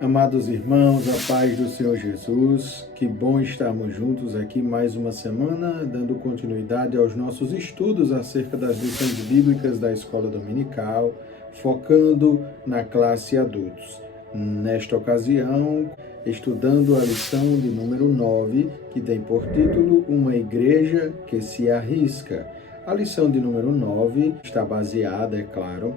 Amados irmãos, a paz do Senhor Jesus, que bom estarmos juntos aqui mais uma semana, dando continuidade aos nossos estudos acerca das lições bíblicas da Escola Dominical, focando na classe adultos. Nesta ocasião, estudando a lição de número 9, que tem por título Uma Igreja que se Arrisca. A lição de número 9 está baseada, é claro,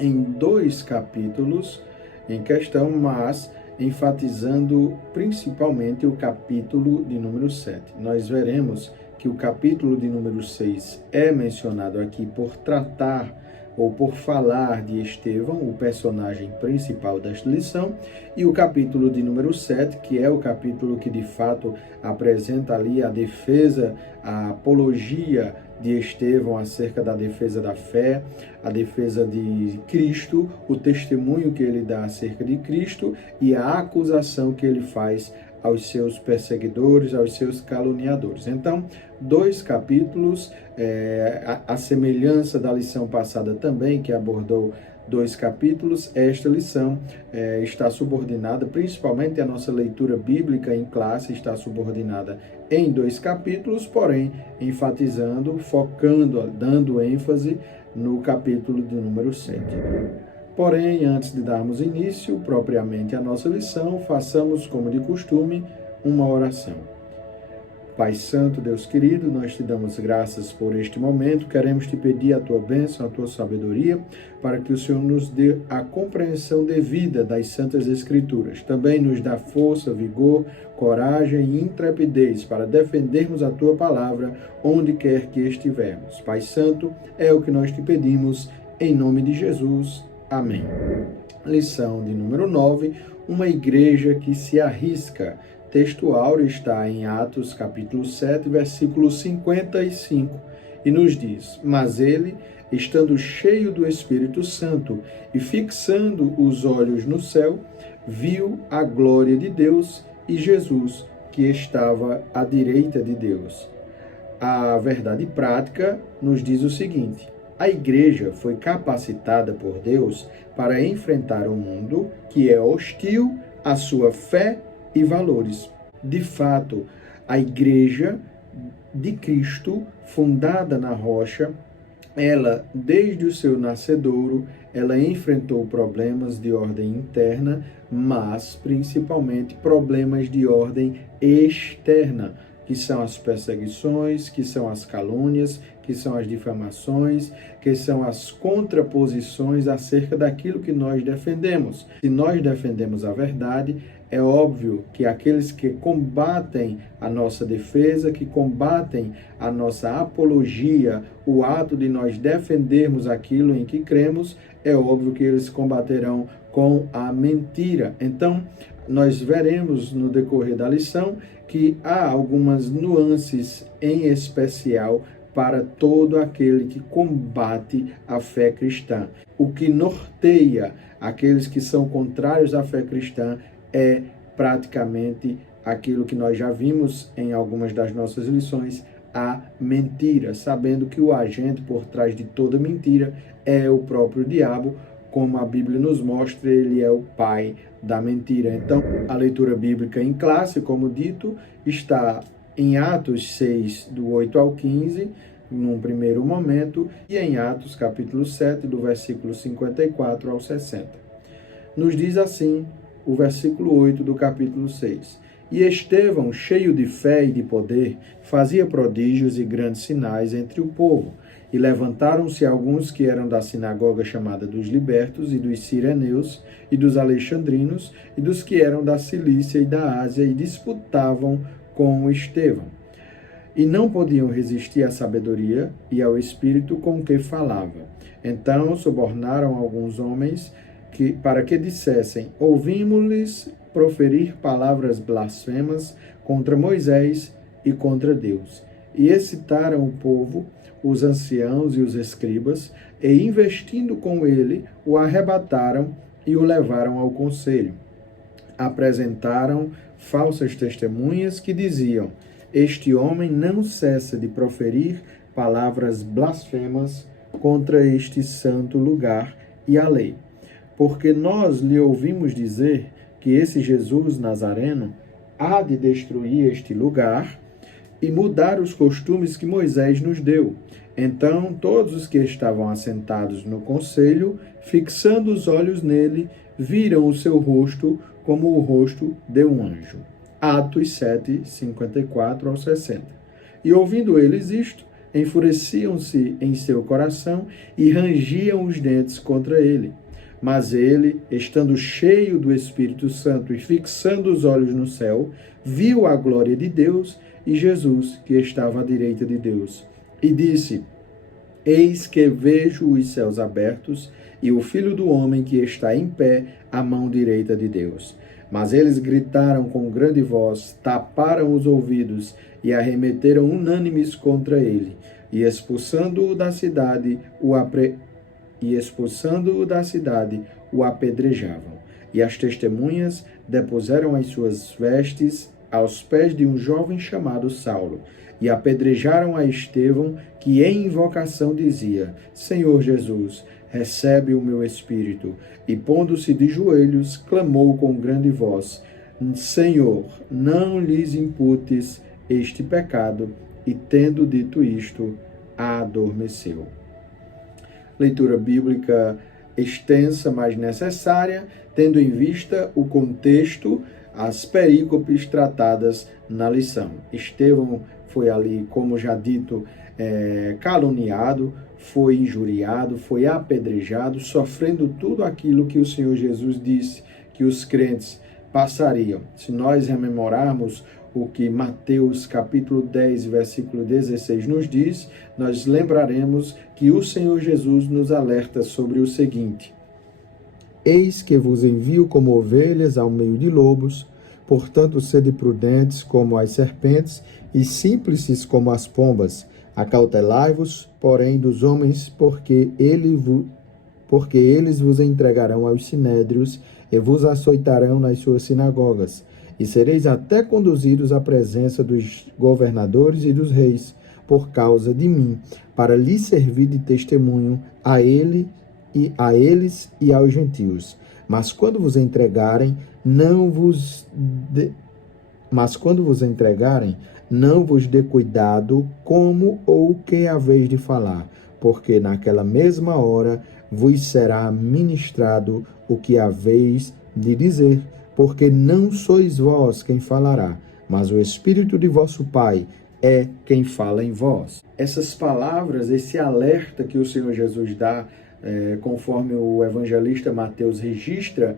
em 2 capítulos em questão, mas enfatizando principalmente o capítulo de número 7. Nós veremos que o capítulo de número 6 é mencionado aqui por tratar ou por falar de Estevão, o personagem principal desta lição, e o capítulo de número 7, que é o capítulo que de fato apresenta ali a defesa, a apologia de Estevão acerca da defesa da fé, a defesa de Cristo, o testemunho que ele dá acerca de Cristo e a acusação que ele faz aos seus perseguidores, aos seus caluniadores. Então, 2 capítulos, a semelhança da lição passada também, que abordou 2 capítulos, esta lição está subordinada, principalmente a nossa leitura bíblica em classe, está subordinada em 2 capítulos, porém, enfatizando, focando, dando ênfase no capítulo de número 7. Porém, antes de darmos início propriamente à nossa lição, façamos, como de costume, uma oração. Pai Santo, Deus querido, nós te damos graças por este momento, queremos te pedir a tua bênção, a tua sabedoria, para que o Senhor nos dê a compreensão devida das Santas Escrituras. Também nos dá força, vigor, coragem e intrepidez para defendermos a tua palavra onde quer que estivermos. Pai Santo, é o que nós te pedimos, em nome de Jesus. Amém. Lição de número 9, uma igreja que se arrisca. Texto áureo está em Atos capítulo 7, versículo 55, e nos diz: Mas ele, estando cheio do Espírito Santo e fixando os olhos no céu, viu a glória de Deus e Jesus, que estava à direita de Deus. A verdade prática nos diz o seguinte: a igreja foi capacitada por Deus para enfrentar um mundo que é hostil à sua fé e valores. De fato, a igreja de Cristo, fundada na rocha, ela, desde o seu nascedouro, ela enfrentou problemas de ordem interna, mas principalmente problemas de ordem externa, que são as perseguições, que são as calúnias, que são as difamações, que são as contraposições acerca daquilo que nós defendemos. Se nós defendemos a verdade, é óbvio que aqueles que combatem a nossa defesa, que combatem a nossa apologia, o ato de nós defendermos aquilo em que cremos, é óbvio que eles combaterão com a mentira. Então, nós veremos no decorrer da lição que há algumas nuances em especial para todo aquele que combate a fé cristã. O que norteia aqueles que são contrários à fé cristã é praticamente aquilo que nós já vimos em algumas das nossas lições, a mentira, sabendo que o agente por trás de toda mentira é o próprio diabo. Como a Bíblia nos mostra, ele é o pai da mentira. Então, a leitura bíblica em classe, como dito, está em Atos 6, do 8 ao 15, num primeiro momento, e em Atos capítulo 7, do versículo 54 ao 60. Nos diz assim o versículo 8 do capítulo 6. E Estevão, cheio de fé e de poder, fazia prodígios e grandes sinais entre o povo. E levantaram-se alguns que eram da sinagoga chamada dos libertos, e dos sireneus, e dos alexandrinos, e dos que eram da Cilícia e da Ásia, e disputavam com Estevão. E não podiam resistir à sabedoria e ao espírito com que falava. Então subornaram alguns homens para que dissessem: ouvimos-lhes proferir palavras blasfemas contra Moisés e contra Deus. E excitaram o povo, os anciãos e os escribas, e investindo com ele, o arrebataram e o levaram ao conselho. Apresentaram falsas testemunhas que diziam: este homem não cessa de proferir palavras blasfemas contra este santo lugar e a lei. Porque nós lhe ouvimos dizer que esse Jesus Nazareno há de destruir este lugar e mudar os costumes que Moisés nos deu. Então todos os que estavam assentados no conselho, fixando os olhos nele, viram o seu rosto como o rosto de um anjo. Atos 7, 54 ao 60. E ouvindo eles isto, enfureciam-se em seu coração e rangiam os dentes contra ele. Mas ele, estando cheio do Espírito Santo e fixando os olhos no céu, viu a glória de Deus e Jesus, que estava à direita de Deus. E disse: Eis que vejo os céus abertos e o Filho do Homem que está em pé à mão direita de Deus. Mas eles gritaram com grande voz, taparam os ouvidos e arremeteram unânimes contra ele, e expulsando-o da cidade, o apedrejavam. E as testemunhas depuseram as suas vestes aos pés de um jovem chamado Saulo, e apedrejaram a Estevão, que em invocação dizia: Senhor Jesus, recebe o meu espírito. E pondo-se de joelhos, clamou com grande voz: Senhor, não lhes imputes este pecado. E tendo dito isto, adormeceu. Leitura bíblica extensa, mas necessária, tendo em vista o contexto, as perícopes tratadas na lição. Estevão foi ali, como já dito, caluniado, foi injuriado, foi apedrejado, sofrendo tudo aquilo que o Senhor Jesus disse que os crentes passariam. Se nós rememorarmos o que Mateus capítulo 10, versículo 16 nos diz, nós lembraremos que o Senhor Jesus nos alerta sobre o seguinte: Eis que vos envio como ovelhas ao meio de lobos, portanto sede prudentes como as serpentes e simples como as pombas. Acautelai-vos, porém, dos homens, porque eles vos entregarão aos sinédrios e vos açoitarão nas suas sinagogas. E sereis até conduzidos à presença dos governadores e dos reis, por causa de mim, para lhes servir de testemunho a eles e aos gentios. Mas quando vos entregarem, não vos dê cuidado como ou que haveis de falar, porque naquela mesma hora vos será ministrado o que haveis de dizer, porque não sois vós quem falará, mas o Espírito de vosso Pai é quem fala em vós. Essas palavras, esse alerta que o Senhor Jesus dá, conforme o evangelista Mateus registra,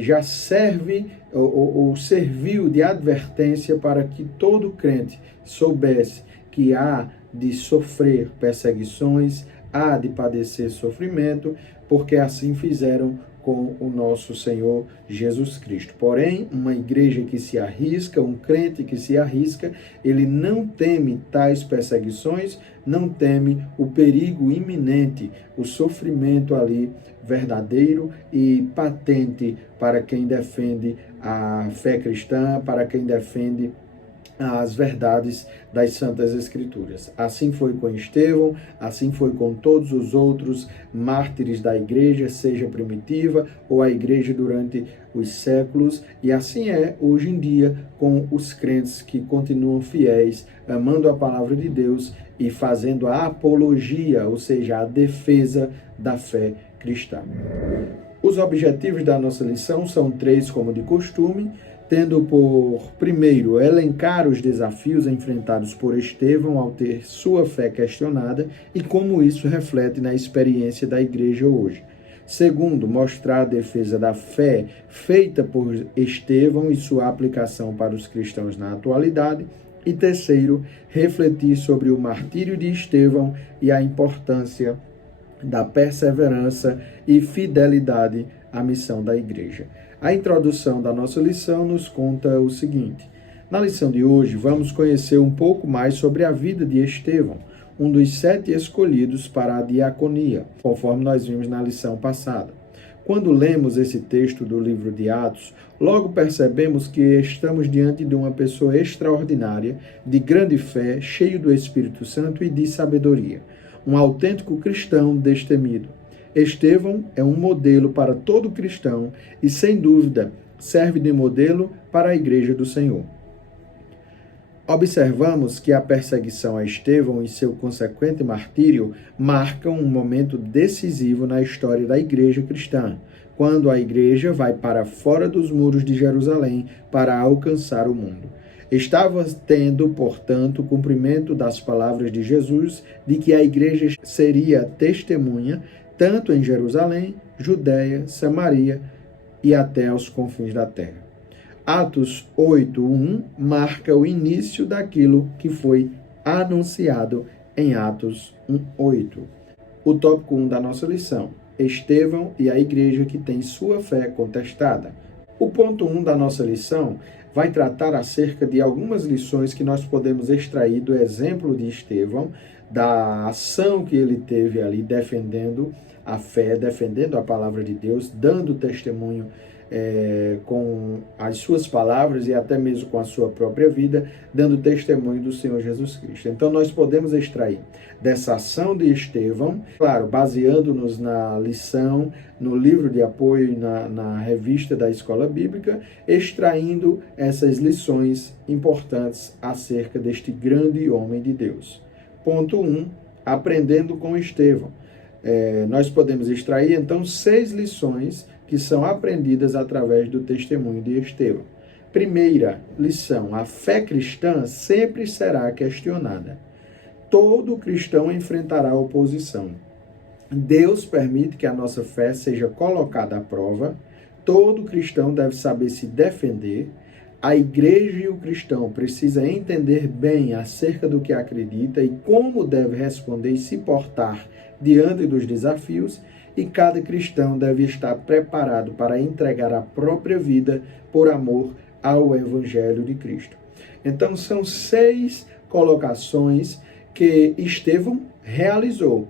já serve ou serviu de advertência para que todo crente soubesse que há de sofrer perseguições, há de padecer sofrimento, porque assim fizeram com o nosso Senhor Jesus Cristo. Porém, uma igreja que se arrisca, um crente que se arrisca, ele não teme tais perseguições, não teme o perigo iminente, o sofrimento ali verdadeiro e patente para quem defende a fé cristã, para quem defende as verdades das Santas Escrituras. Assim foi com Estevão, assim foi com todos os outros mártires da igreja, seja primitiva ou a igreja durante os séculos, e assim é hoje em dia com os crentes que continuam fiéis, amando a palavra de Deus e fazendo a apologia, ou seja, a defesa da fé cristã. Os objetivos da nossa lição são 3, como de costume, tendo por primeiro elencar os desafios enfrentados por Estevão ao ter sua fé questionada e como isso reflete na experiência da igreja hoje. Segundo, mostrar a defesa da fé feita por Estevão e sua aplicação para os cristãos na atualidade. E terceiro, refletir sobre o martírio de Estevão e a importância da perseverança e fidelidade à missão da igreja. A introdução da nossa lição nos conta o seguinte: na lição de hoje vamos conhecer um pouco mais sobre a vida de Estevão, um dos 7 escolhidos para a diaconia, conforme nós vimos na lição passada. Quando lemos esse texto do livro de Atos, logo percebemos que estamos diante de uma pessoa extraordinária, de grande fé, cheio do Espírito Santo e de sabedoria, um autêntico cristão destemido. Estevão é um modelo para todo cristão e, sem dúvida, serve de modelo para a Igreja do Senhor. Observamos que a perseguição a Estevão e seu consequente martírio marcam um momento decisivo na história da Igreja cristã, quando a Igreja vai para fora dos muros de Jerusalém para alcançar o mundo. Estava tendo, portanto, cumprimento das palavras de Jesus de que a Igreja seria testemunha tanto em Jerusalém, Judéia, Samaria e até aos confins da terra. Atos 8:1 marca o início daquilo que foi anunciado em Atos 1:8. O tópico 1 da nossa lição: Estevão e a igreja que tem sua fé contestada. O ponto 1 da nossa lição vai tratar acerca de algumas lições que nós podemos extrair do exemplo de Estevão, da ação que ele teve ali defendendo a fé, defendendo a palavra de Deus, dando testemunho com as suas palavras e até mesmo com a sua própria vida, dando testemunho do Senhor Jesus Cristo. Então nós podemos extrair dessa ação de Estevão, claro, baseando-nos na lição, no livro de apoio e na revista da Escola Bíblica, extraindo essas lições importantes acerca deste grande homem de Deus. Ponto 1, aprendendo com Estevão. Nós podemos extrair, então, 6 lições que são aprendidas através do testemunho de Estevão. Primeira lição: a fé cristã sempre será questionada. Todo cristão enfrentará oposição. Deus permite que a nossa fé seja colocada à prova. Todo cristão deve saber se defender. A igreja e o cristão precisam entender bem acerca do que acredita e como deve responder e se portar diante dos desafios, e cada cristão deve estar preparado para entregar a própria vida por amor ao Evangelho de Cristo. Então, são 6 colocações que Estevão realizou.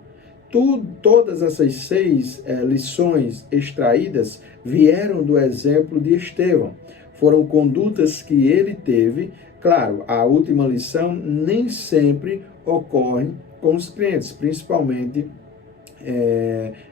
Todas essas 6 lições extraídas vieram do exemplo de Estevão. Foram condutas que ele teve. Claro, a última lição nem sempre ocorre com os crentes, principalmente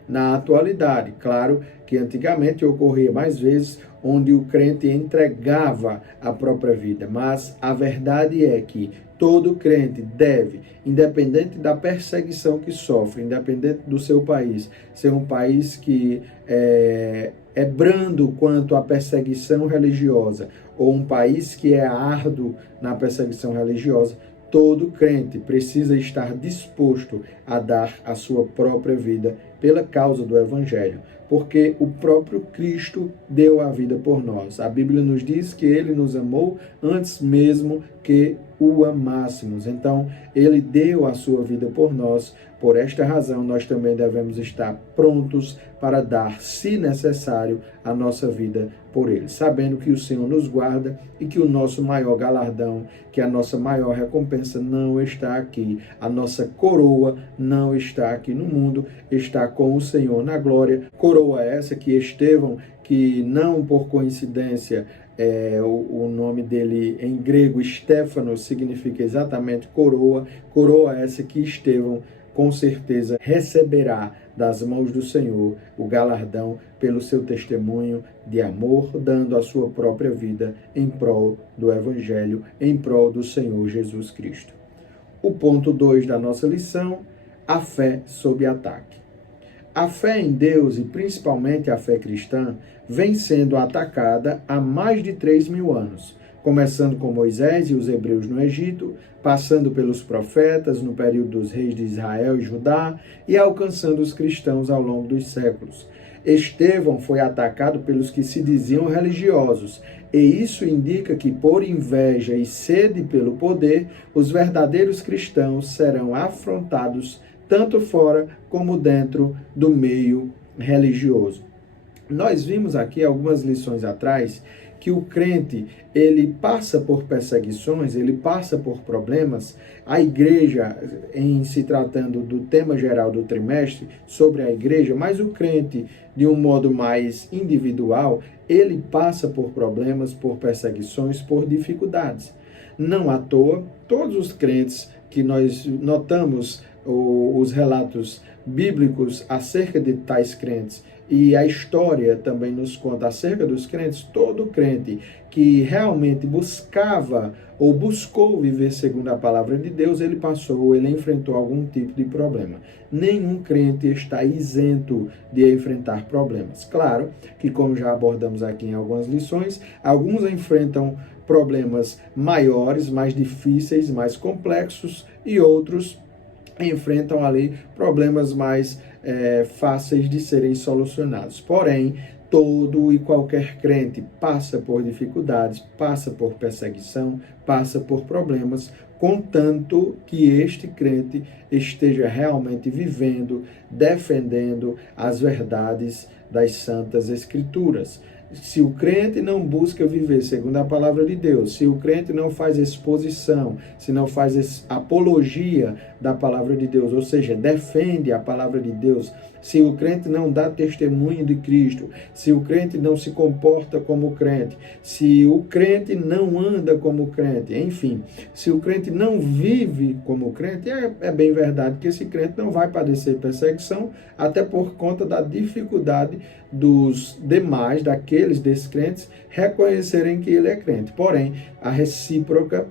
na atualidade. Claro que antigamente ocorria mais vezes onde o crente entregava a própria vida, mas a verdade é que todo crente deve, independente da perseguição que sofre, independente do seu país, ser um país que é brando quanto à perseguição religiosa, ou um país que é árduo na perseguição religiosa, todo crente precisa estar disposto a dar a sua própria vida pela causa do Evangelho, porque o próprio Cristo deu a vida por nós. A Bíblia nos diz que ele nos amou antes mesmo que o amássemos. Então, ele deu a sua vida por nós. Por esta razão, nós também devemos estar prontos para dar, se necessário, a nossa vida por ele, sabendo que o Senhor nos guarda e que o nosso maior galardão, que a nossa maior recompensa não está aqui. A nossa coroa não está aqui no mundo, está com o Senhor na glória. Coroa essa que Estevão, que não por coincidência, o nome dele em grego, Stéfanos, significa exatamente coroa. Coroa essa que Estevão, com certeza, receberá das mãos do Senhor o galardão pelo seu testemunho de amor, dando a sua própria vida em prol do Evangelho, em prol do Senhor Jesus Cristo. O ponto 2 da nossa lição: a fé sob ataque. A fé em Deus, e principalmente a fé cristã, vem sendo atacada há mais de 3.000 anos, começando com Moisés e os hebreus no Egito, passando pelos profetas no período dos reis de Israel e Judá e alcançando os cristãos ao longo dos séculos. Estevão foi atacado pelos que se diziam religiosos, e isso indica que, por inveja e sede pelo poder, os verdadeiros cristãos serão afrontados tanto fora como dentro do meio religioso. Nós vimos aqui algumas lições atrás que o crente, ele passa por perseguições, ele passa por problemas. A igreja, em se tratando do tema geral do trimestre, sobre a igreja, mas o crente, de um modo mais individual, ele passa por problemas, por perseguições, por dificuldades. Não à toa, todos os crentes que nós notamos os relatos bíblicos acerca de tais crentes E a história também nos conta acerca dos crentes. Todo crente que realmente buscava ou buscou viver segundo a palavra de Deus, ele enfrentou algum tipo de problema. Nenhum crente está isento de enfrentar problemas. Claro que, como já abordamos aqui em algumas lições, alguns enfrentam problemas maiores, mais difíceis, mais complexos, e outros enfrentam ali problemas mais fáceis de serem solucionados. Porém, todo e qualquer crente passa por dificuldades, passa por perseguição, passa por problemas, contanto que este crente esteja realmente vivendo, defendendo as verdades das Santas Escrituras. Se o crente não busca viver segundo a palavra de Deus, se o crente não faz exposição, se não faz apologia da palavra de Deus, ou seja, defende a palavra de Deus, se o crente não dá testemunho de Cristo, se o crente não se comporta como crente, se o crente não anda como crente, enfim, se o crente não vive como crente, é bem verdade que esse crente não vai padecer perseguição, até por conta da dificuldade dos demais, daqueles descrentes, reconhecerem que ele é crente. Porém, a recíproca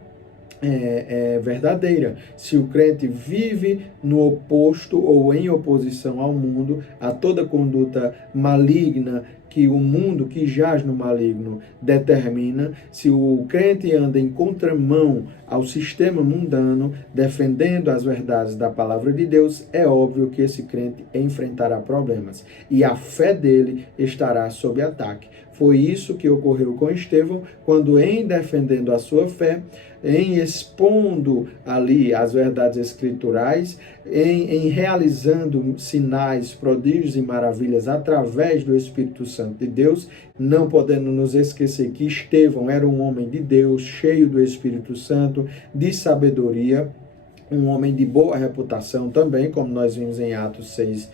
é verdadeira. Se o crente vive no oposto ou em oposição ao mundo, a toda conduta maligna que o mundo que jaz no maligno determina, se o crente anda em contramão ao sistema mundano, defendendo as verdades da palavra de Deus, é óbvio que esse crente enfrentará problemas e a fé dele estará sob ataque. Foi isso que ocorreu com Estevão, quando em defendendo a sua fé, em expondo ali as verdades escriturais, em realizando sinais, prodígios e maravilhas através do Espírito Santo de Deus, não podendo nos esquecer que Estevão era um homem de Deus, cheio do Espírito Santo, de sabedoria, um homem de boa reputação também, como nós vimos em Atos 6,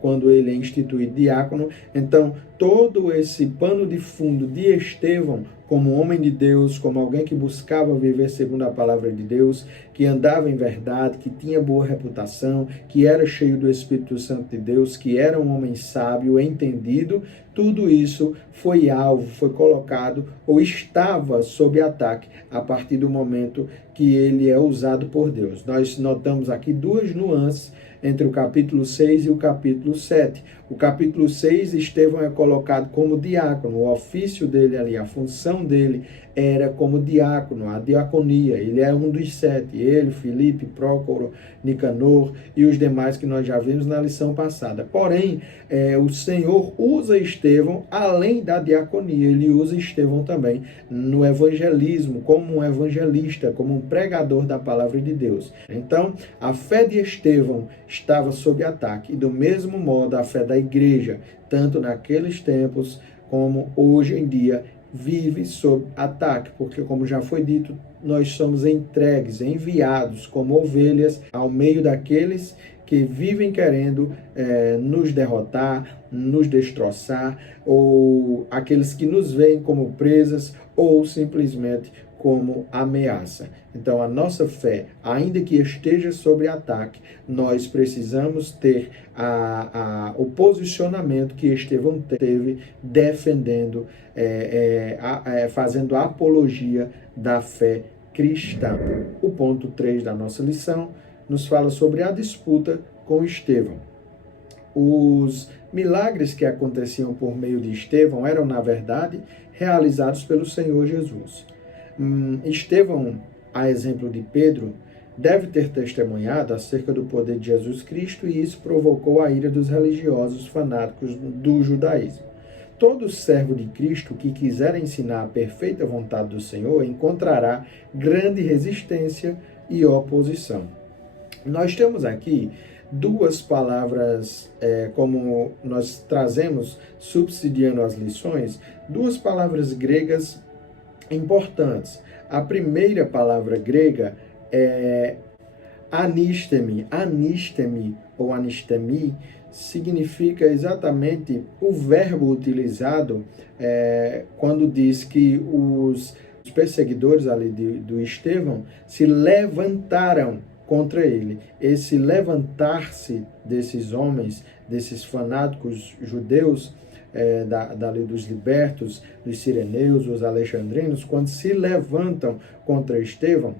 quando ele é instituído diácono. Então, todo esse pano de fundo de Estevão, como homem de Deus, como alguém que buscava viver segundo a palavra de Deus, que andava em verdade, que tinha boa reputação, que era cheio do Espírito Santo de Deus, que era um homem sábio, entendido, tudo isso foi alvo, foi colocado ou estava sob ataque a partir do momento que ele é usado por Deus. Nós notamos aqui duas nuances entre o capítulo 6 e o capítulo 7. O capítulo 6, Estevão é colocado como diácono, o ofício dele ali, a função dele era como diácono, a diaconia. Ele é um dos 7, ele, Filipe, Prócoro, Nicanor e os demais que nós já vimos na lição passada. Porém, o Senhor usa Estevão além da diaconia, ele usa Estevão também no evangelismo, como um evangelista, como um pregador da palavra de Deus. Então, a fé de Estevão estava sob ataque, e do mesmo modo a fé da igreja, tanto naqueles tempos como hoje em dia, vive sob ataque, porque, como já foi dito, nós somos entregues, enviados como ovelhas ao meio daqueles que vivem querendo nos derrotar, nos destroçar, ou aqueles que nos veem como presas, ou simplesmente como ameaça. Então, a nossa fé, ainda que esteja sob ataque, nós precisamos ter o posicionamento que Estevão teve, defendendo, fazendo a apologia da fé cristã. O ponto 3 da nossa lição nos fala sobre a disputa com Estevão. Os milagres que aconteciam por meio de Estevão eram, na verdade, realizados pelo Senhor Jesus. Estevão, a exemplo de Pedro, deve ter testemunhado acerca do poder de Jesus Cristo, e isso provocou a ira dos religiosos fanáticos do judaísmo. Todo servo de Cristo que quiser ensinar a perfeita vontade do Senhor encontrará grande resistência e oposição. Nós temos aqui duas palavras, como nós trazemos, subsidiando as lições, duas palavras gregas importantes. A primeira palavra grega é anistemi. Anistemi ou anistemi significa exatamente o verbo utilizado quando diz que os perseguidores ali do Estevão se levantaram contra ele. Esse levantar-se desses homens desses fanáticos judeus, dali dos libertos, dos sireneus, os alexandrinos, quando se levantam contra Estevão,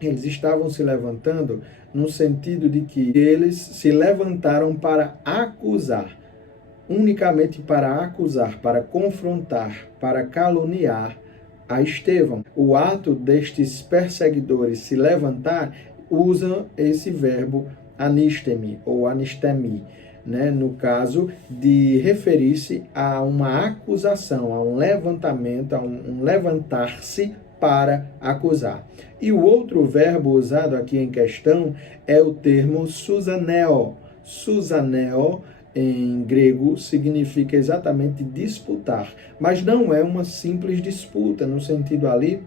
eles estavam se levantando no sentido de que eles se levantaram para acusar, unicamente para acusar, para confrontar, para caluniar a Estevão. O ato destes perseguidores se levantar usa esse verbo anistemi ou anistemi, no caso de referir-se a uma acusação, a um levantamento, a um levantar-se para acusar. E o outro verbo usado aqui em questão é o termo susaneo. Susaneo, em grego, significa exatamente disputar, mas não é uma simples disputa, no sentido ali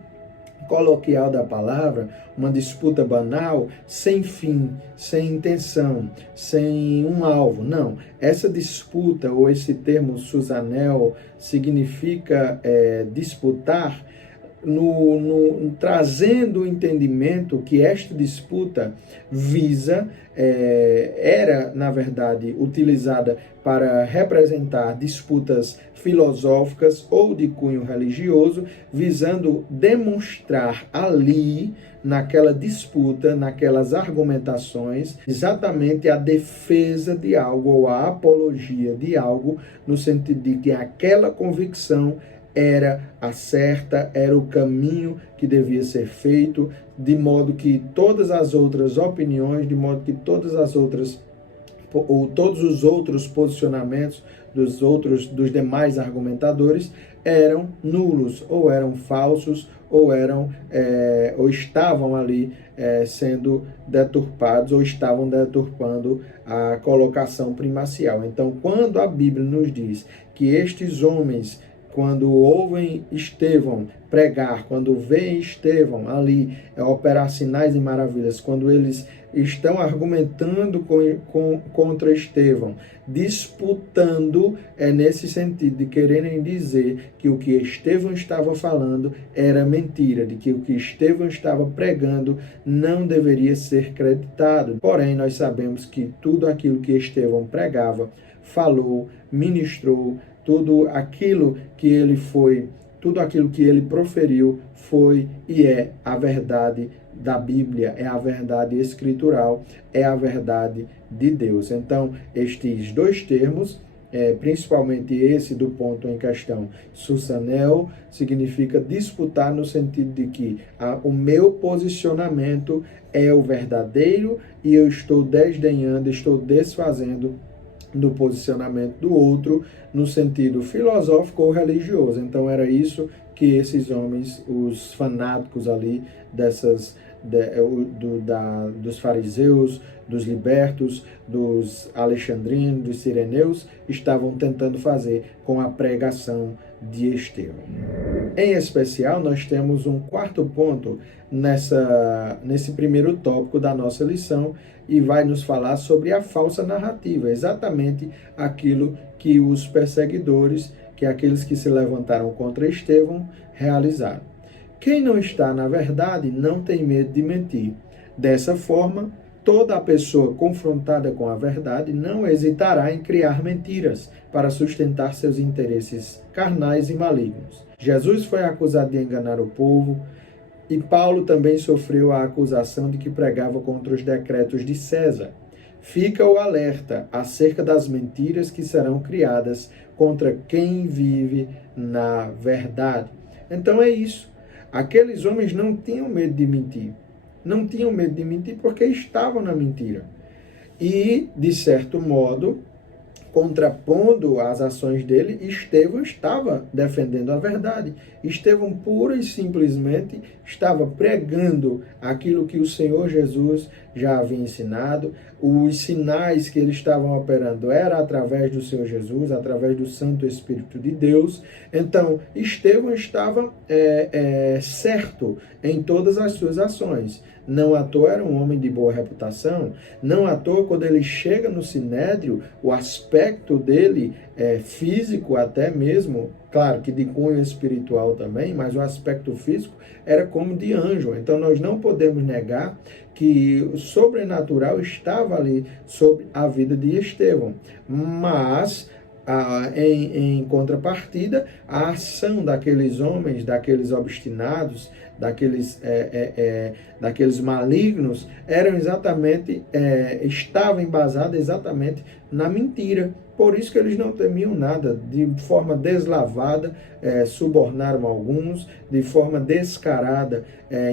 coloquial da palavra, uma disputa banal, sem fim, sem intenção, sem um alvo. Não, essa disputa, ou esse termo susanel, significa disputar, trazendo o entendimento que esta disputa visa, era, na verdade, utilizada para representar disputas filosóficas ou de cunho religioso, visando demonstrar ali, naquela disputa, naquelas argumentações, exatamente a defesa de algo ou a apologia de algo, no sentido de que aquela convicção era a certa, era o caminho que devia ser feito, de modo que todas as outras opiniões, de modo que todos os outros posicionamentos dos demais argumentadores eram nulos, ou eram falsos, ou estavam ali sendo deturpados, ou estavam deturpando a colocação primacial. Então, quando a Bíblia nos diz que estes homens, quando ouvem Estevão pregar, quando veem Estevão ali operar sinais e maravilhas, quando eles estão argumentando contra Estevão, disputando, nesse sentido de quererem dizer que o que Estevão estava falando era mentira, de que o que Estevão estava pregando não deveria ser creditado. Porém, nós sabemos que tudo aquilo que Estevão pregava, falou, ministrou, tudo aquilo que ele proferiu foi e é a verdade da Bíblia, é a verdade escritural, é a verdade de Deus. Então, estes dois termos, principalmente esse do ponto em questão, susanel, significa disputar no sentido de que o meu posicionamento é o verdadeiro e eu estou desdenhando, estou desfazendo do posicionamento do outro no sentido filosófico ou religioso. Então era isso que esses homens, os fanáticos ali dos fariseus, dos libertos, dos alexandrinos, dos sireneus, estavam tentando fazer com a pregação de Estevão. Em especial, nós temos um quarto ponto nesse primeiro tópico da nossa lição, e vai nos falar sobre a falsa narrativa, exatamente aquilo que os perseguidores, que aqueles que se levantaram contra Estevão, realizaram. Quem não está na verdade não tem medo de mentir. Dessa forma, toda a pessoa confrontada com a verdade não hesitará em criar mentiras para sustentar seus interesses carnais e malignos. Jesus foi acusado de enganar o povo, e Paulo também sofreu a acusação de que pregava contra os decretos de César. Fica o alerta acerca das mentiras que serão criadas contra quem vive na verdade. Então é isso. Aqueles homens não tinham medo de mentir. Não tinham medo de mentir porque estavam na mentira. E, de certo modo, contrapondo as ações dele, Estevão estava defendendo a verdade. Estevão pura e simplesmente estava pregando aquilo que o Senhor Jesus já havia ensinado. Os sinais que eles estavam operando era através do Senhor Jesus, através do Santo Espírito de Deus. Então, Estevão estava certo em todas as suas ações. Não à toa era um homem de boa reputação. Não à toa, quando ele chega no Sinédrio, o aspecto dele físico até mesmo, claro que de cunho espiritual também, mas o aspecto físico era como de anjo. Então nós não podemos negar que o sobrenatural estava ali sobre a vida de Estevão. Mas, em contrapartida, a ação daqueles homens, daqueles obstinados, daqueles malignos, estava embasada exatamente na mentira. Por isso que eles não temiam nada, de forma deslavada, subornaram alguns, de forma descarada,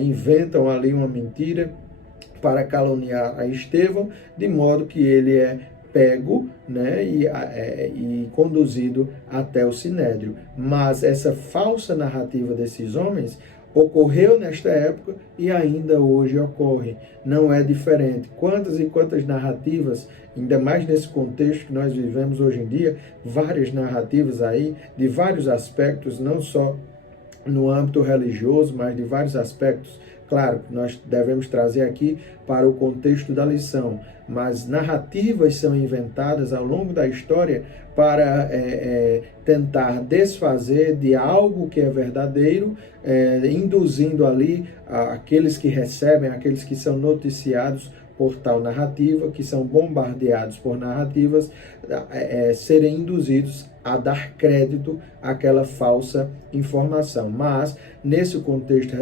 inventam ali uma mentira para caluniar a Estevão, de modo que ele é pego, né, e conduzido até o Sinédrio. Mas essa falsa narrativa desses homens ocorreu nesta época e ainda hoje ocorre. Não é diferente. Quantas e quantas narrativas, ainda mais nesse contexto que nós vivemos hoje em dia, várias narrativas aí, de vários aspectos, não só no âmbito religioso, mas de vários aspectos. Claro, nós devemos trazer aqui para o contexto da lição, mas narrativas são inventadas ao longo da história para tentar desfazer de algo que é verdadeiro, induzindo ali aqueles que recebem, aqueles que são noticiados por tal narrativa, que são bombardeados por narrativas, serem induzidos a dar crédito àquela falsa informação. Mas, nesse contexto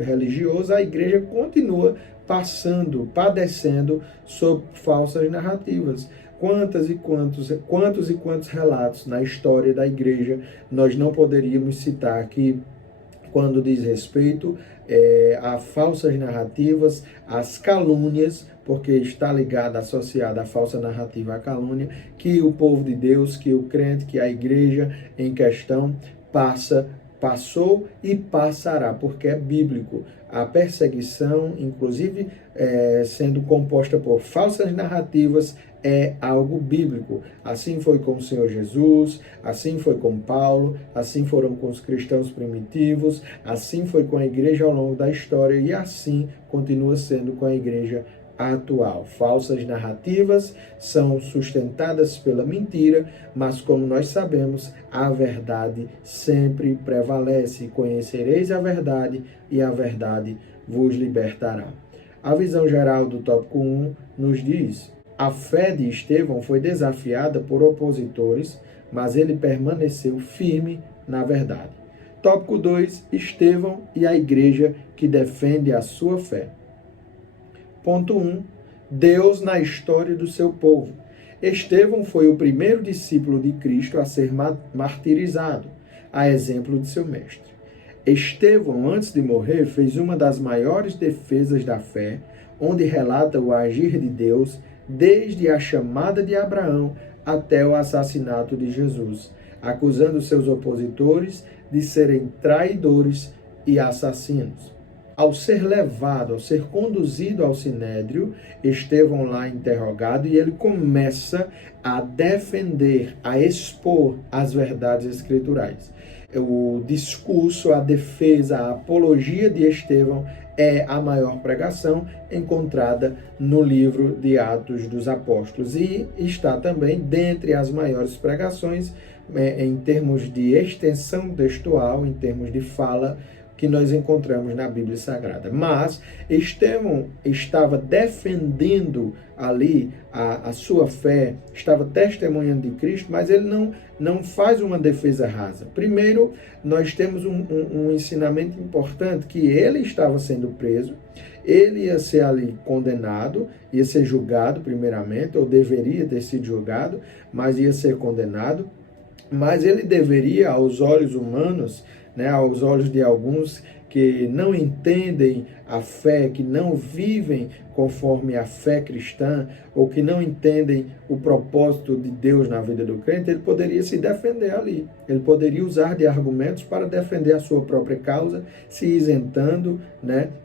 religioso, a igreja continua padecendo sob falsas narrativas. Quantos e quantos relatos na história da igreja nós não poderíamos citar aqui, quando diz respeito a falsas narrativas, às calúnias, porque está ligada, associada à falsa narrativa, à calúnia, que o povo de Deus, que o crente, que a igreja em questão passou e passará, porque é bíblico. A perseguição, inclusive, sendo composta por falsas narrativas, é algo bíblico. Assim foi com o Senhor Jesus, assim foi com Paulo, assim foram com os cristãos primitivos, assim foi com a igreja ao longo da história e assim continua sendo com a igreja atual. Falsas narrativas são sustentadas pela mentira, mas como nós sabemos, a verdade sempre prevalece. Conhecereis a verdade e a verdade vos libertará. A visão geral do tópico 1 nos diz: a fé de Estevão foi desafiada por opositores, mas ele permaneceu firme na verdade. Tópico 2, Estevão e a igreja que defende a sua fé. Ponto 1, Deus na história do seu povo. Estevão foi o primeiro discípulo de Cristo a ser martirizado, a exemplo de seu mestre. Estevão, antes de morrer, fez uma das maiores defesas da fé, onde relata o agir de Deus desde a chamada de Abraão até o assassinato de Jesus, acusando seus opositores de serem traidores e assassinos. Ao ser levado, ao ser conduzido ao Sinédrio, Estevão lá interrogado, e ele começa a defender, a expor as verdades escriturais. O discurso, a defesa, a apologia de Estevão é a maior pregação encontrada no livro de Atos dos Apóstolos e está também dentre as maiores pregações em termos de extensão textual, em termos de fala, que nós encontramos na Bíblia Sagrada. Mas Estevão estava defendendo ali a sua fé, estava testemunhando de Cristo, mas ele não faz uma defesa rasa. Primeiro, nós temos um ensinamento importante, que ele estava sendo preso, ele ia ser ali condenado, ia ser julgado primeiramente, ou deveria ter sido julgado, mas ia ser condenado, mas ele deveria, aos olhos humanos, aos olhos de alguns que não entendem a fé, que não vivem conforme a fé cristã, ou que não entendem o propósito de Deus na vida do crente, ele poderia se defender ali. Ele poderia usar de argumentos para defender a sua própria causa, se isentando,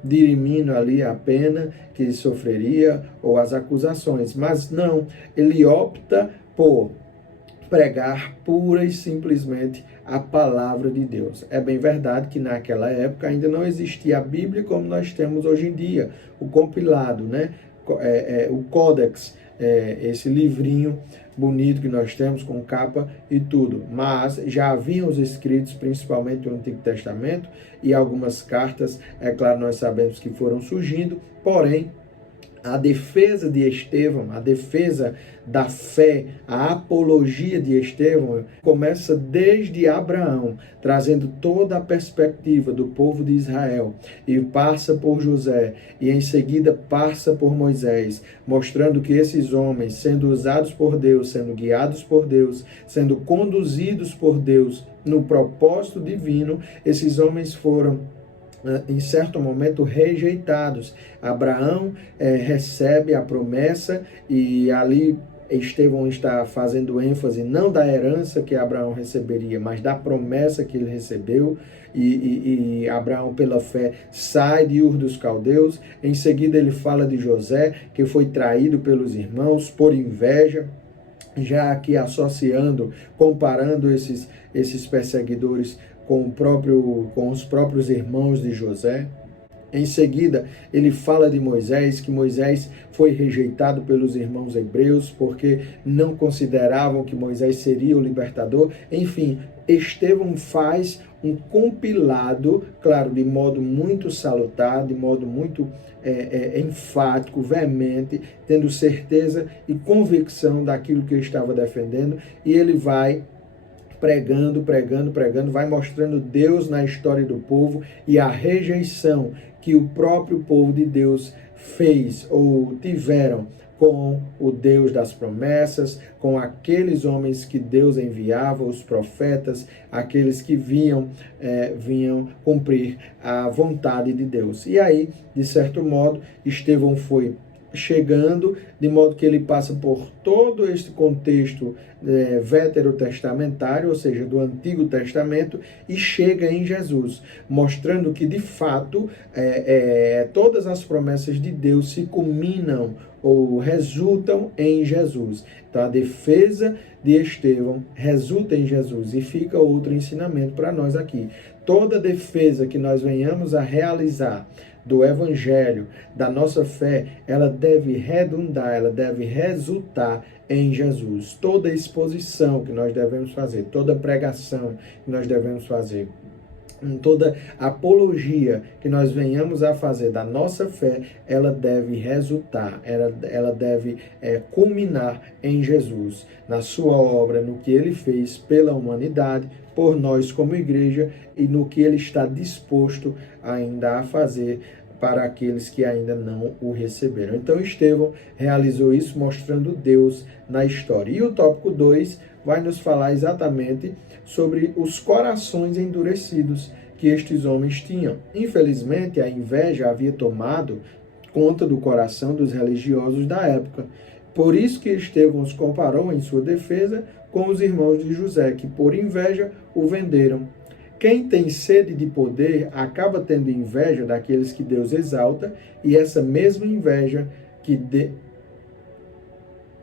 dirimindo ali a pena que sofreria ou as acusações. Mas não, ele opta por pregar pura e simplesmente a palavra de Deus. É bem verdade que naquela época ainda não existia a Bíblia como nós temos hoje em dia, o compilado, o Codex, esse livrinho bonito que nós temos, com capa e tudo. Mas já haviam os escritos, principalmente no Antigo Testamento, e algumas cartas, é claro, nós sabemos que foram surgindo, porém, a defesa de Estevão, a defesa da fé, a apologia de Estevão começa desde Abraão, trazendo toda a perspectiva do povo de Israel, e passa por José, e em seguida passa por Moisés, mostrando que esses homens, sendo usados por Deus, sendo guiados por Deus, sendo conduzidos por Deus no propósito divino, esses homens foram em certo momento rejeitados. Abraão recebe a promessa, e ali Estevão está fazendo ênfase não da herança que Abraão receberia, mas da promessa que ele recebeu, e Abraão, pela fé, sai de Ur dos Caldeus. Em seguida ele fala de José, que foi traído pelos irmãos por inveja, já aqui associando, comparando esses perseguidores com os próprios irmãos de José. Em seguida, ele fala de Moisés, que Moisés foi rejeitado pelos irmãos hebreus, porque não consideravam que Moisés seria o libertador. Enfim, Estevão faz um compilado, claro, de modo muito salutar, de modo muito enfático, veemente, tendo certeza e convicção daquilo que ele estava defendendo, e ele vai pregando, vai mostrando Deus na história do povo e a rejeição que o próprio povo de Deus fez ou tiveram com o Deus das promessas, com aqueles homens que Deus enviava, os profetas, aqueles que vinham cumprir a vontade de Deus. E aí, de certo modo, Estevão foi chegando, de modo que ele passa por todo este contexto veterotestamentário, ou seja, do Antigo Testamento, e chega em Jesus, mostrando que, de fato, todas as promessas de Deus se culminam ou resultam em Jesus. Então, a defesa de Estevão resulta em Jesus, e fica outro ensinamento para nós aqui. Toda defesa que nós venhamos a realizar do Evangelho, da nossa fé, ela deve redundar, ela deve resultar em Jesus. Toda exposição que nós devemos fazer, toda pregação que nós devemos fazer, toda apologia que nós venhamos a fazer da nossa fé, ela deve resultar, ela deve culminar em Jesus, na sua obra, no que ele fez pela humanidade, por nós como igreja, e no que ele está disposto ainda a fazer para aqueles que ainda não o receberam. Então, Estevão realizou isso, mostrando Deus na história. E o tópico 2 vai nos falar exatamente sobre os corações endurecidos que estes homens tinham. Infelizmente, a inveja havia tomado conta do coração dos religiosos da época. Por isso que Estevão os comparou em sua defesa com os irmãos de José, que por inveja o venderam. Quem tem sede de poder acaba tendo inveja daqueles que Deus exalta, e essa mesma inveja que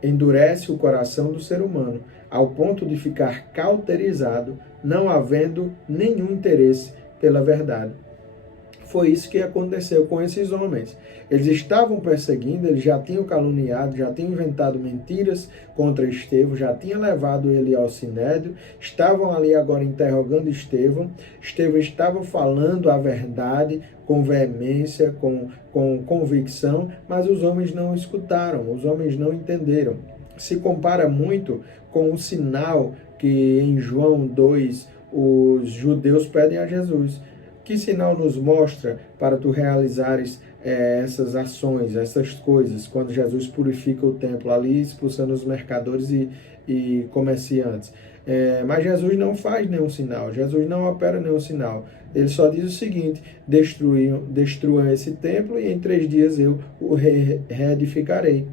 endurece o coração do ser humano, ao ponto de ficar cauterizado, não havendo nenhum interesse pela verdade. Foi isso que aconteceu com esses homens. Eles estavam perseguindo, eles já tinham caluniado, já tinham inventado mentiras contra Estevão, já tinham levado ele ao sinédrio, estavam ali agora interrogando Estevão. Estevão estava falando a verdade com veemência, com convicção, mas os homens não escutaram, os homens não entenderam. Se compara muito com o sinal que em João 2 os judeus pedem a Jesus. Que sinal nos mostra para tu realizares essas ações, essas coisas, quando Jesus purifica o templo ali, expulsando os mercadores e comerciantes? Mas Jesus não faz nenhum sinal, Jesus não opera nenhum sinal. Ele só diz o seguinte: destruam esse templo e em 3 dias eu o reedificarei.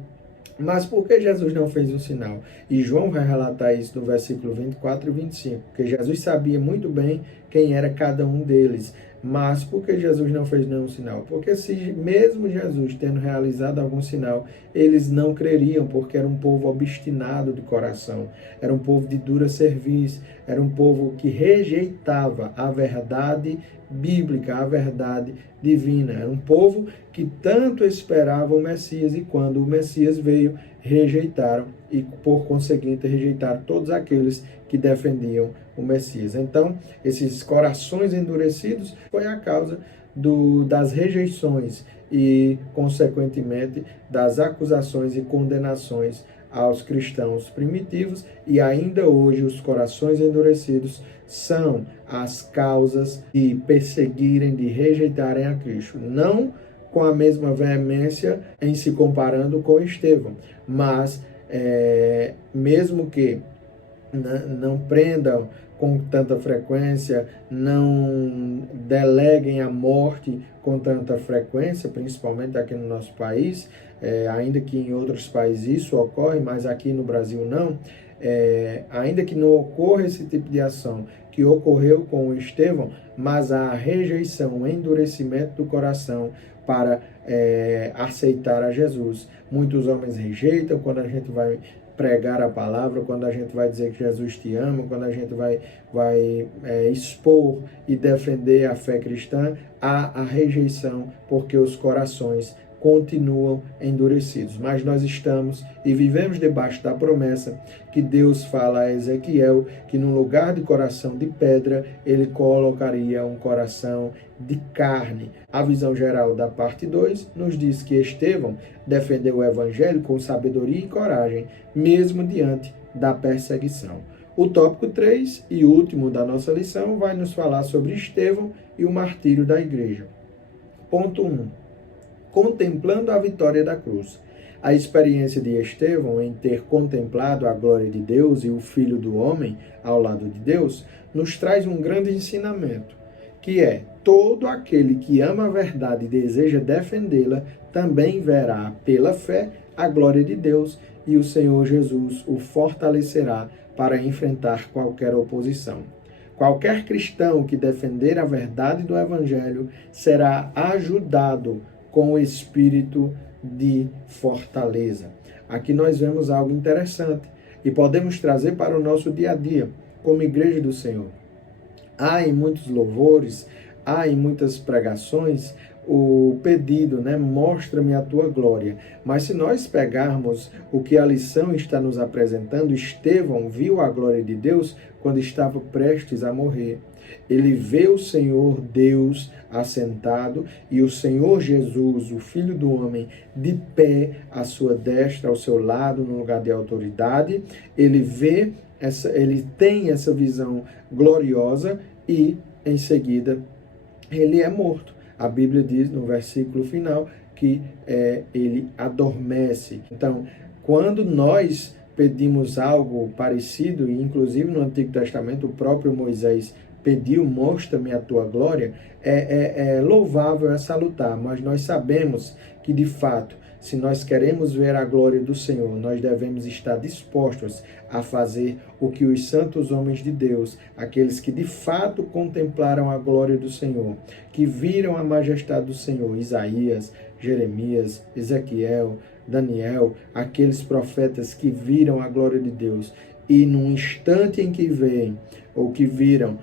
Mas por que Jesus não fez um sinal? E João vai relatar isso no versículo 24 e 25, porque Jesus sabia muito bem quem era cada um deles. Mas por que Jesus não fez nenhum sinal? Porque se mesmo Jesus tendo realizado algum sinal, eles não creriam, porque era um povo obstinado de coração, era um povo de dura cerviz, era um povo que rejeitava a verdade bíblica, a verdade divina. Era um povo que tanto esperava o Messias, e quando o Messias veio, rejeitaram e, por conseguinte, rejeitaram todos aqueles que defendiam o Messias. Então, esses corações endurecidos foi a causa das rejeições e, consequentemente, das acusações e condenações aos cristãos primitivos, e ainda hoje os corações endurecidos são as causas de perseguirem, de rejeitarem a Cristo. Não com a mesma veemência em se comparando com Estevão, mas mesmo que não prendam com tanta frequência, não deleguem a morte com tanta frequência, principalmente aqui no nosso país, ainda que em outros países isso ocorre, mas aqui no Brasil não, ainda que não ocorra esse tipo de ação que ocorreu com o Estevão, mas a rejeição, o endurecimento do coração para aceitar a Jesus. Muitos homens rejeitam quando a gente vai pregar a palavra, quando a gente vai dizer que Jesus te ama, quando a gente vai expor e defender a fé cristã, há a rejeição, porque os corações continuam endurecidos. Mas nós estamos e vivemos debaixo da promessa que Deus fala a Ezequiel que no lugar de coração de pedra, ele colocaria um coração de carne. A visão geral da parte 2 nos diz que Estevão defendeu o evangelho com sabedoria e coragem, mesmo diante da perseguição. O tópico 3 e último da nossa lição vai nos falar sobre Estevão e o martírio da igreja. Ponto 1. Contemplando a vitória da cruz. A experiência de Estevão em ter contemplado a glória de Deus e o Filho do Homem ao lado de Deus nos traz um grande ensinamento, que é: todo aquele que ama a verdade e deseja defendê-la também verá pela fé a glória de Deus, e o Senhor Jesus o fortalecerá para enfrentar qualquer oposição. Qualquer cristão que defender a verdade do Evangelho será ajudado com o espírito de fortaleza. Aqui nós vemos algo interessante e podemos trazer para o nosso dia a dia, como igreja do Senhor. Há em muitos louvores, há em muitas pregações o pedido, mostra-me a tua glória. Mas se nós pegarmos o que a lição está nos apresentando, Estevão viu a glória de Deus quando estava prestes a morrer. Ele vê o Senhor Deus assentado e o Senhor Jesus, o Filho do Homem, de pé à sua destra, ao seu lado, no lugar de autoridade. Ele tem essa visão gloriosa e, em seguida, ele é morto. A Bíblia diz no versículo final que ele adormece. Então, quando nós pedimos algo parecido, e inclusive no Antigo Testamento o próprio Moisés pediu: mostra-me a tua glória, é louvável, é salutar, mas nós sabemos que, de fato, se nós queremos ver a glória do Senhor, nós devemos estar dispostos a fazer o que os santos homens de Deus, aqueles que de fato contemplaram a glória do Senhor, que viram a majestade do Senhor, Isaías, Jeremias, Ezequiel, Daniel, aqueles profetas que viram a glória de Deus e num instante em que veem ou que viram,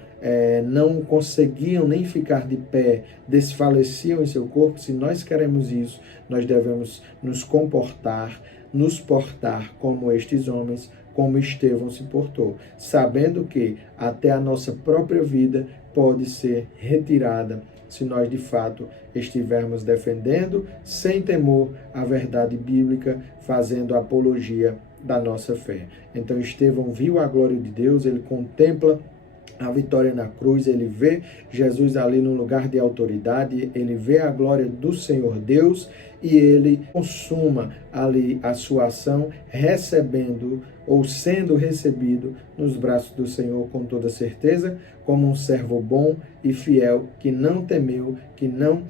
não conseguiam nem ficar de pé, desfaleciam em seu corpo. Se nós queremos isso, nós devemos nos comportar, nos portar como estes homens, como Estevão se portou, sabendo que até a nossa própria vida pode ser retirada se nós de fato estivermos defendendo sem temor a verdade bíblica, fazendo apologia da nossa fé. Então Estevão viu a glória de Deus, ele contempla a vitória na cruz, ele vê Jesus ali no lugar de autoridade, ele vê a glória do Senhor Deus e ele consuma ali a sua ação, recebendo ou sendo recebido nos braços do Senhor com toda certeza, como um servo bom e fiel, que não temeu, que não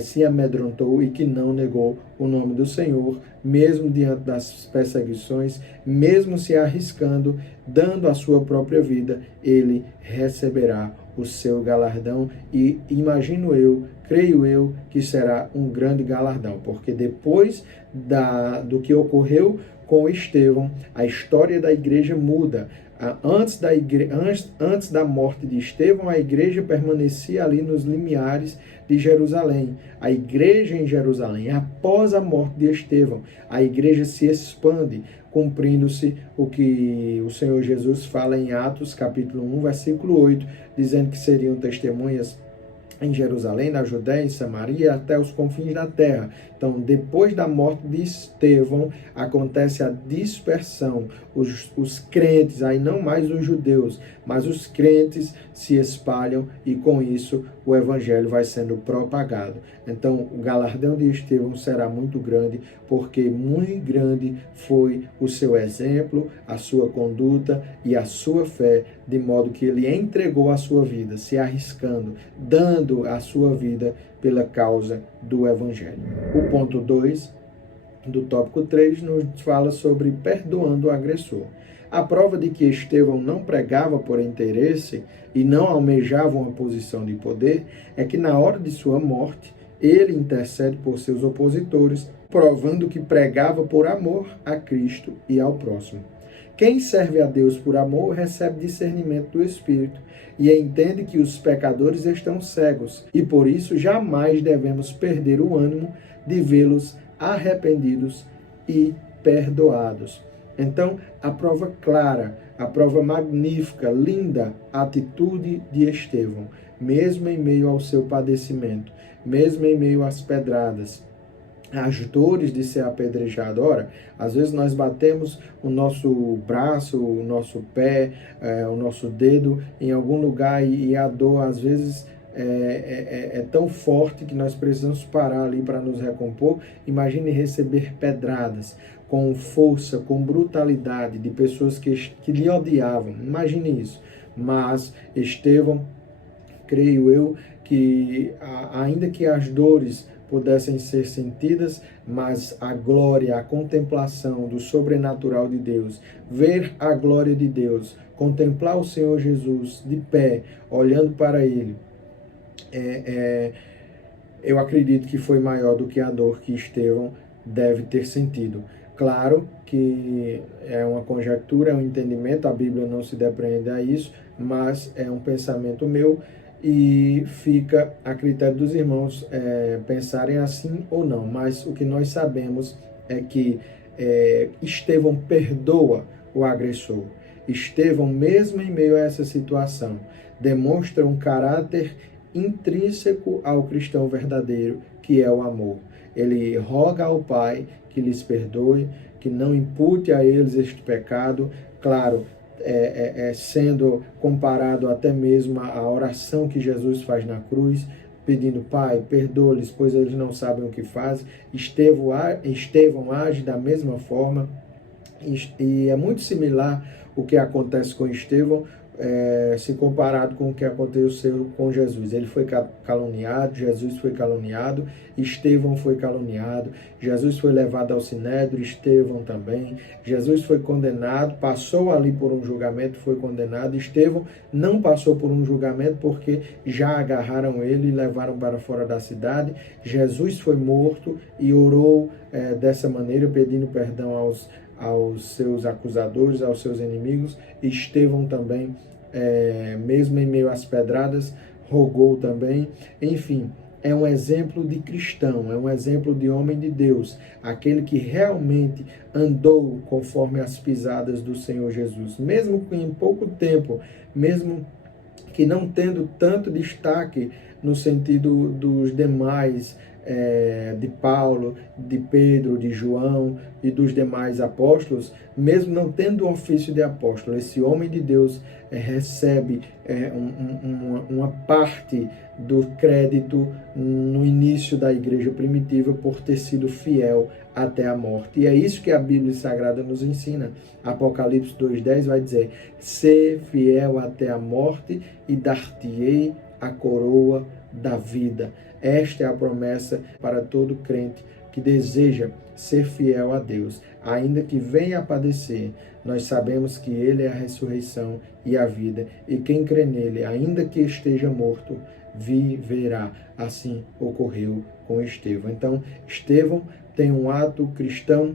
se amedrontou e que não negou o nome do Senhor, mesmo diante das perseguições, mesmo se arriscando, dando a sua própria vida, ele receberá o seu galardão e imagino eu, creio eu, que será um grande galardão, porque depois do que ocorreu com Estevão, a história da igreja muda. Antes da morte de Estevão, a igreja permanecia ali nos limiares de Jerusalém. A igreja em Jerusalém, após a morte de Estevão, a igreja se expande, cumprindo-se o que o Senhor Jesus fala em Atos, capítulo 1, versículo 8, dizendo que seriam testemunhas em Jerusalém, na Judéia, em Samaria, até os confins da terra. Então, depois da morte de Estevão, acontece a dispersão. Os crentes, aí não mais os judeus, mas os crentes se espalham e com isso o evangelho vai sendo propagado. Então, o galardão de Estevão será muito grande, porque muito grande foi o seu exemplo, a sua conduta e a sua fé, de modo que ele entregou a sua vida, se arriscando, dando a sua vida pela causa do evangelho. O ponto 2 do tópico 3 nos fala sobre perdoando o agressor. A prova de que Estevão não pregava por interesse e não almejava uma posição de poder é que na hora de sua morte, ele intercede por seus opositores, provando que pregava por amor a Cristo e ao próximo. Quem serve a Deus por amor recebe discernimento do Espírito e entende que os pecadores estão cegos e por isso jamais devemos perder o ânimo de vê-los arrependidos e perdoados. Então, a prova clara, a prova magnífica, linda atitude de Estevão, mesmo em meio ao seu padecimento, mesmo em meio às pedradas, as dores de ser apedrejado. Ora, às vezes nós batemos o nosso braço, o nosso pé, o nosso dedo em algum lugar e a dor às vezes é tão forte que nós precisamos parar ali para nos recompor. Imagine receber pedradas com força, com brutalidade de pessoas que lhe odiavam. Imagine isso. Mas Estevão, creio eu, que ainda que as dores pudessem ser sentidas, mas a glória, a contemplação do sobrenatural de Deus, ver a glória de Deus, contemplar o Senhor Jesus de pé, olhando para Ele, eu acredito que foi maior do que a dor que Estevão deve ter sentido. Claro que é uma conjectura, é um entendimento, a Bíblia não se depreende a isso, mas é um pensamento meu, e fica a critério dos irmãos pensarem assim ou não. Mas o que nós sabemos é que Estevão perdoa o agressor. Estevão, mesmo em meio a essa situação, demonstra um caráter intrínseco ao cristão verdadeiro, que é o amor. Ele roga ao Pai que lhes perdoe, que não impute a eles este pecado. Claro, sendo comparado até mesmo à oração que Jesus faz na cruz, pedindo: Pai, perdoa-lhes, pois eles não sabem o que fazem. Estevão age da mesma forma, e é muito similar o que acontece com Estevão, se comparado com o que aconteceu com Jesus. Ele foi caluniado, Jesus foi caluniado, Estevão foi caluniado, Jesus foi levado ao sinédrio, Estevão também. Jesus foi condenado, passou ali por um julgamento, foi condenado. Estevão não passou por um julgamento porque já agarraram ele e levaram para fora da cidade. Jesus foi morto e orou dessa maneira, pedindo perdão aos seus acusadores, aos seus inimigos. Estevão também, mesmo em meio às pedradas, rogou também. Enfim, é um exemplo de cristão, é um exemplo de homem de Deus, aquele que realmente andou conforme as pisadas do Senhor Jesus, mesmo que em pouco tempo, mesmo que não tendo tanto destaque no sentido dos demais de Paulo, de Pedro, de João e dos demais apóstolos, mesmo não tendo o ofício de apóstolo, esse homem de Deus recebe uma parte do crédito no início da igreja primitiva por ter sido fiel até a morte. E é isso que a Bíblia Sagrada nos ensina. Apocalipse 2,10 vai dizer: ser fiel até a morte e dar-te-ei a coroa da vida. Esta é a promessa para todo crente que deseja ser fiel a Deus. Ainda que venha a padecer, nós sabemos que Ele é a ressurreição e a vida. E quem crê nele, ainda que esteja morto, viverá. Assim ocorreu com Estevão. Então, Estevão tem um ato cristão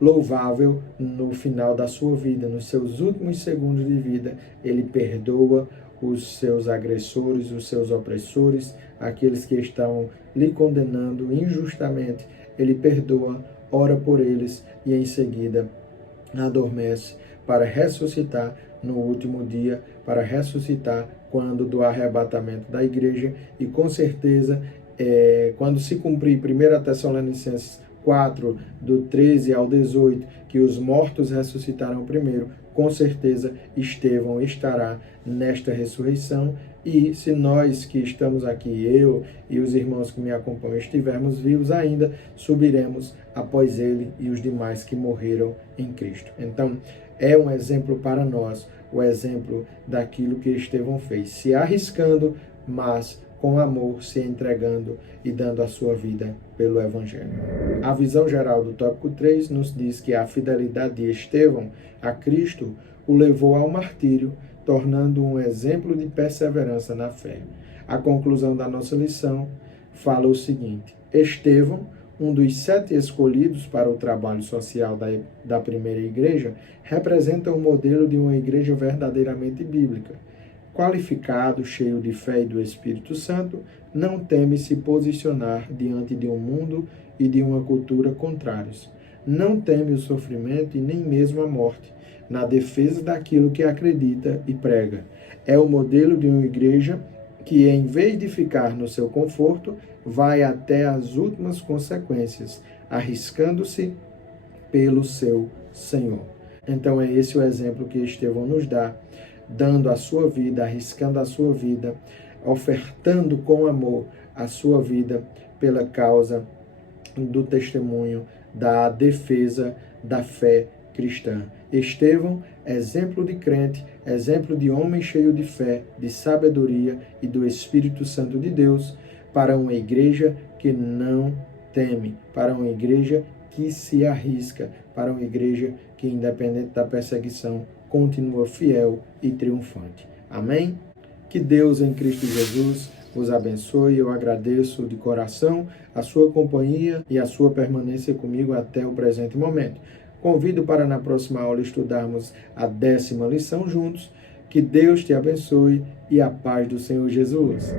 louvável no final da sua vida. Nos seus últimos segundos de vida, ele perdoa os seus agressores, os seus opressores, aqueles que estão lhe condenando injustamente. Ele perdoa, ora por eles e em seguida adormece para ressuscitar no último dia, para ressuscitar quando do arrebatamento da igreja. E com certeza, quando se cumprir 1 Tessalonicenses 4, do 13 ao 18, que os mortos ressuscitarão primeiro, com certeza Estevão estará nesta ressurreição. E se nós que estamos aqui, eu e os irmãos que me acompanham, estivermos vivos ainda, subiremos após ele e os demais que morreram em Cristo. Então, é um exemplo para nós, o exemplo daquilo que Estevão fez, se arriscando, mas com amor, se entregando e dando a sua vida pelo Evangelho. A visão geral do tópico 3 nos diz que a fidelidade de Estevão a Cristo o levou ao martírio, tornando um exemplo de perseverança na fé. A conclusão da nossa lição fala o seguinte: Estevão, um dos 7 escolhidos para o trabalho social da primeira igreja, representa o modelo de uma igreja verdadeiramente bíblica. Qualificado, cheio de fé e do Espírito Santo, não teme se posicionar diante de um mundo e de uma cultura contrários. Não teme o sofrimento e nem mesmo a morte, na defesa daquilo que acredita e prega. É o modelo de uma igreja que, em vez de ficar no seu conforto, vai até as últimas consequências, arriscando-se pelo seu Senhor. Então é esse o exemplo que Estevão nos dá, dando a sua vida, arriscando a sua vida, ofertando com amor a sua vida pela causa do testemunho, da defesa da fé cristã. Estevão, exemplo de crente, exemplo de homem cheio de fé, de sabedoria e do Espírito Santo de Deus, para uma igreja que não teme, para uma igreja que se arrisca, para uma igreja que, independente da perseguição, continua fiel e triunfante. Amém? Que Deus em Cristo Jesus vos abençoe. Eu agradeço de coração a sua companhia e a sua permanência comigo até o presente momento. Convido para na próxima aula estudarmos a 10ª lição juntos. Que Deus te abençoe e a paz do Senhor Jesus.